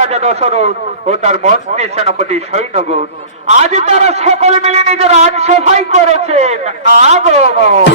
রাজা দশরথ ও তার মন্ত্রী সেনাপতি সৈন্যগণ আজ তারা সকল মিলে নিজের রাজসভাই করেছেন আগমন।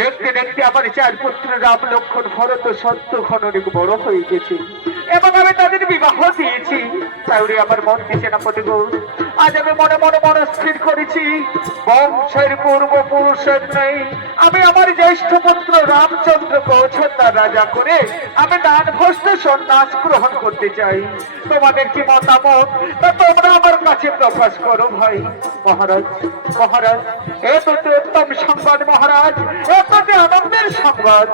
দেখতে দেখতে আমার চার পুত্র রাম লক্ষ্মণ ভরত শত্রুঘ্ন অনেক বড় হয়ে গেছে এবং আমি তাদের বিবাহ দিয়েছি। তাই আমার মন্ত্রী সেনাপতি আজ আমি মনে মনে মনস্থির করেছি বংশের পূর্বপুরুষের নেই আমি আমার জ্যেষ্ঠ পুত্র রামচন্দ্রকে অযোধ্যার রাজা করে আমি দানভস্ত সন্ন্যাস গ্রহণ করতে চাই। তোমাদের কি মতামত তা তোমরা আমার কাছে প্রকাশ করো ভাই। মহারাজ মহারাজ এত উত্তম সংবাদ মহারাজ, এত আনন্দের সংবাদ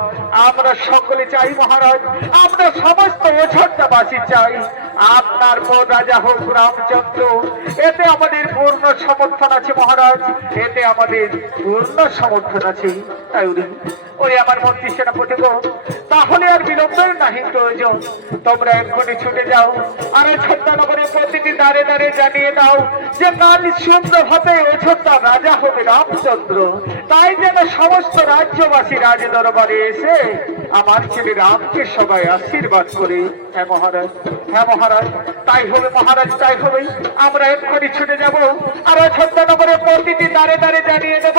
আমরা সকলে চাই মহারাজ। আমরা সমস্ত অযোধ্যাবাসী চাই আপনার পর রাজা হোক রামচন্দ্র। এতে আমাদের পূর্ণ সমর্থন আছে মহারাজ, এতে আমাদের পূর্ণ সমর্থন আছে। তাই ওরে আমার মন্ত্রী সেনাপতি তাহলে আর বিলম্বের নাহি প্রয়োজন। তোমরা এক্ষুনি ছুটে যাও আর অযোধ্যা নগরে প্রতিটি দ্বারে দ্বারে জানিয়ে দাও যে কাল সুন্দরভাবে অযোধ্যা রাজা হবে রামচন্দ্র। তাই যেন সমস্ত রাজ্যবাসী রাজ দরবারে এসে আমার ছেলে রামকে সবাই আশীর্বাদ করে। হ্যাঁ মহারাজ, হ্যাঁ মহারাজ, তাই হবে মহারাজ, তাই হবে। আমরা এক্ষুনি ছুটে যাব আর অযোধ্যা নগরে প্রতিটি দ্বারে দ্বারে জানিয়ে দেব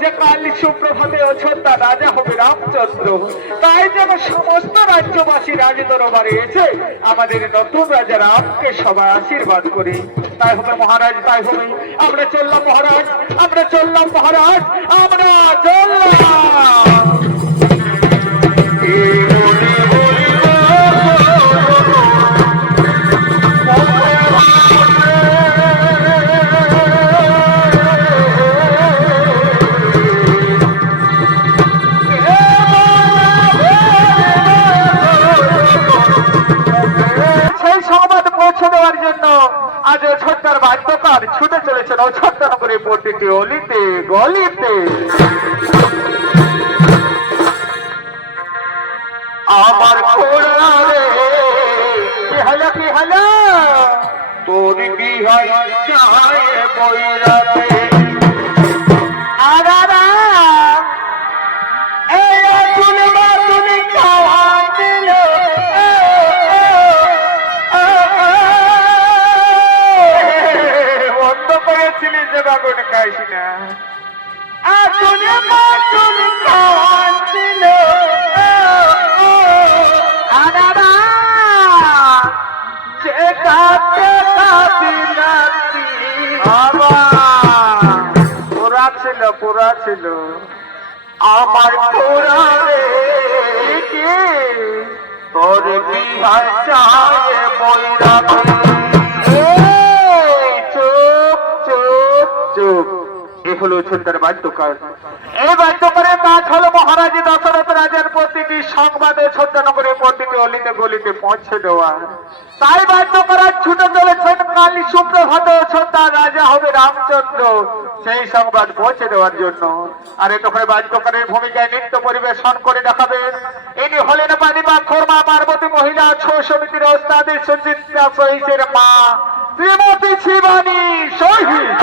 যে কাল সুপ্রভাতে অযোধ্যা রাজা হবে রামচন্দ্র। তাই যেন সমস্ত রাজ্যবাসী রাজ দরবারে এসে আমাদের নতুন রাজা রামকে সবাই আশীর্বাদ করে। তাই হবে মহারাজ, তাই হবে। আমরা চললাম মহারাজ, আমরা চললাম মহারাজ, আমরা চললাম। আজ অযোধ্যার বাদ্যকার ছুটে চলেছেন অযোধ্যা নগরে প্রতিটি অলিতে গলিতে। আমার খোড়া রে কি হলো কি হলো তোর বিহাই যায় বৈরাতে আরারা এই আতুল বাতুল খাওয়া দিল বন্ধ করেছিলি যে আগুন খাইস না। আগুনে মাতুল কাঁদছিল আনারা যে কাঁদতে কাঁদিলাতি বাবা পোড়া ছিল আমার পোড়া রে কে তোর বিহার চায় বইরা চুপ চুপ চুপ। এ হলো সুন্দর বাদ্যকার। এই বাদ্যকারের কাজ হলো মহারাজ দশরথ রাজার প্রতিটি সংবাদে ছদ্মনগরের প্রতিটি অলিতে গলিতে পৌঁছে দেওয়া। তাই বাদ্যকার ছুটে চলেছেন কালী সুপ্রভাত সন্ধ্যা রাজা হবে রামচন্দ্র সেই সংবাদ পৌঁছে দেওয়ার জন্য। আর এতক্ষণে বাদ্যকারের ভূমিকায় নৃত্য পরিবেশন করে দেখাবেন ইনি হলেন বাদিবা খোরমা পার্বতী মহিলা ছৌ সমিতির ওস্তাদ সুচিত্রা সহিতের মা শ্রীমতী শিবানী শহীদ।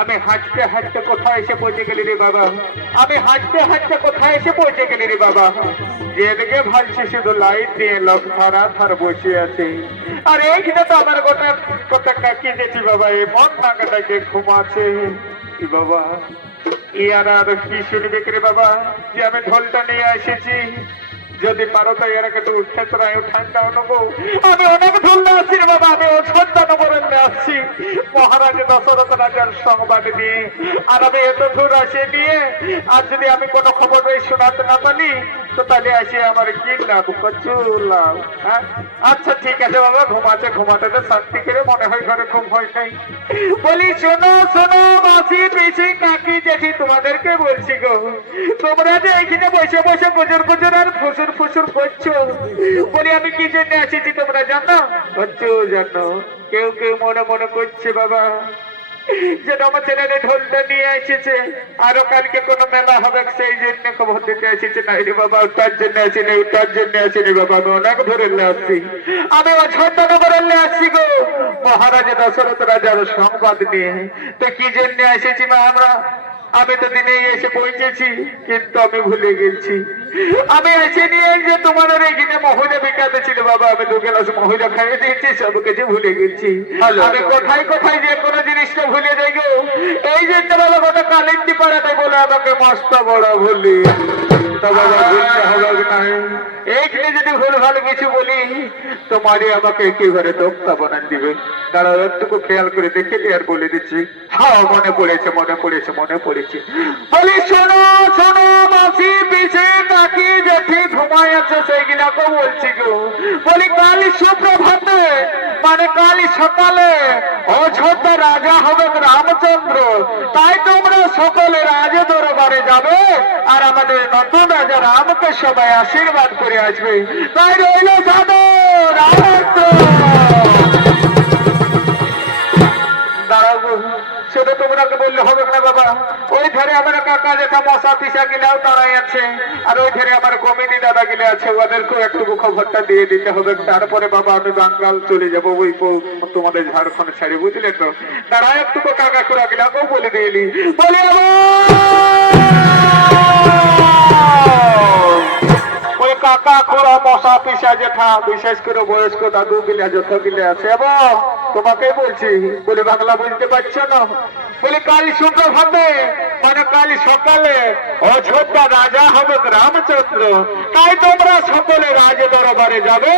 আমি হাঁটতে হাঁটতে কোথায় এসে পৌঁছে গেলি রে বাবা, আমি হাঁটতে হাঁটতে কোথায় এসে পৌঁছে গেলি রে বাবা। যেদিকে ভাবছি শুধু লাইট দিয়ে লোক থারা থার বসে আছে আর এইখানে তো আমার গোটা কথা কাকিয়ে দিয়েছি বাবা। এই মন নাকাটাকে ঘুমাচ্ছে বাবা। ইয়ারা আর কি শুনবে রে বাবা যে আমি ঢোলটা নিয়ে এসেছি। যদি পারো তো এরা একটু উঠে তোরা ঠান্ডাও নেবো। আমি অনেক ধরলে আসছি রে বাবা, আমি অসন্ধ্যা নবরণে আসছি মহারাজ দশরথ রাজার সংবাদ নিয়ে। আর আমি এত দূর আসে নিয়ে আর যদি আমি কোনো খবর শোনাতে না পারি তো তাহলে আসে আমার কি লাভ, প্রচুর লাভ। হ্যাঁ আচ্ছা ঠিক আছে বাবা, ঘুমাতে তো শান্তি করে মনে হয় ঘরে ঘুম হয় নাই। বলি শোনো শোনো মাসি পিসি কাকি জেঠি তোমাদেরকে বলছি গো, তোমরা যে এইখানে বসে বসে গুজর গুজর আর ফুসুর ফুসুর করছো, বলি আমি কি জন্য এসেছি তোমরা জানো? জানো কেউ কেউ মনে মনে করছে বাবা যেটা আমার ছেলের ঢোলটা নিয়ে এসেছে আরো কালকে কোনো মেলা হবে সেই জন্য খবর দিতে এসেছে। না রে বাবা তার জন্য আসিনি, তার জন্য আসিনি বাবা, আমি অনেক ধরে আসছি, আমি অছন্দ করে আসছি গো মহারাজ দশরথ রাজার সংবাদ নিয়ে। তো কি জন্য এসেছি মা আমরা? আমি তো দিনেই এসে পৌঁছেছি কিন্তু আমি ভুলে গেছি। আমি এসে নিয়ে যে তোমাদের এখানে মহিলা বিকাতে ছিল বাবা, আমি 2 গ্লাস মহিলা খাইয়ে দিয়েছি, সব কিছু ভুলে গেছি। আমি কোথায় কোথায় যে কোনো জিনিসটা ভুলে যাই গো। এই জন্য বাবা গোটা কালিন্দি পাড়াতে বলে আমাকে মস্ত বড় ভুলি। তা বাবা ভুলতে হবে নাই, এইখানে যদি ভুল ভালো কিছু বলি তোমারই আমাকে একেবারে দোক্তা বানান দিবে। তারা একটুকু খেয়াল করে দেখে আর বলে দিচ্ছি। হ্যাঁ মনে পড়েছে মনে পড়েছে মনে পড়েছে। বলি শোনো শোনো মাসি পিসি কাকি জেঠি ঘুমায় আছে সেইগুলাকেও বলছি গো। বলি কাল সুপ্রভাতে মানে কাল সকালে অযোধ্যা রাজা হবে রামচন্দ্র, তাই তোমরা সকলে রাজ দরবারে যাবে আর আমাদের নতুন রাজা রামকে সবাই আশীর্বাদ করে আসবে। তাই রইল সাদর দাঁড়াবো। সেটা তোমরাকে বললে হবে না বাবা। ওই ধারে আমার কাকা লেখা মশা পিসা গিলাও তারাই আছে আর ওই ধারে আমার কমিটি দাদা গিলে আছে, ওদেরকেও একটু খবরটা দিয়ে দিতে হবে। তারপরে বাবা আমি বাঙ্গাল চলে যাবো, ওই তোমাদের ঝাড়খণ্ড ছেড়ে, বুঝলে তো? তারা একটু কাকা খুড়া গিলাকেও বলে দিলি বলি ওই কাকা খোড়া মশা পিসা জেঠা বিশেষ করে বয়স্ক দাদু গিলা যত গিলে আছে এবং তোমাকে বলছি, বলে বাংলা বুঝতে পারছো না? বলে কাল সুপ্রভাতে মানে কাল সকালে অযোধ্যা রাজা হবে রামচন্দ্র, তাই তোমরা সকলে রাজ দরবারে যাবে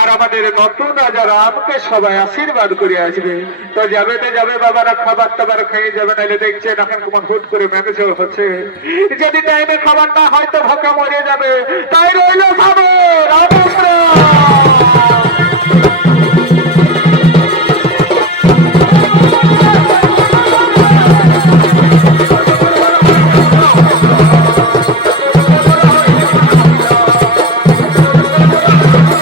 আর আমাদের নতুন রাজা রামকে সবাই আশীর্বাদ করে আসবে। তো যাবে বাবারা, খাবার টাবার খেয়ে যাবে, নাহলে দেখছেন এখন কেমন হুট করে ম্যানেজার হচ্ছে, যদি টাইমে খাবার না হয় তো ভোকে মরে যাবে। তাই রইল খাবে রামচন্দ্র।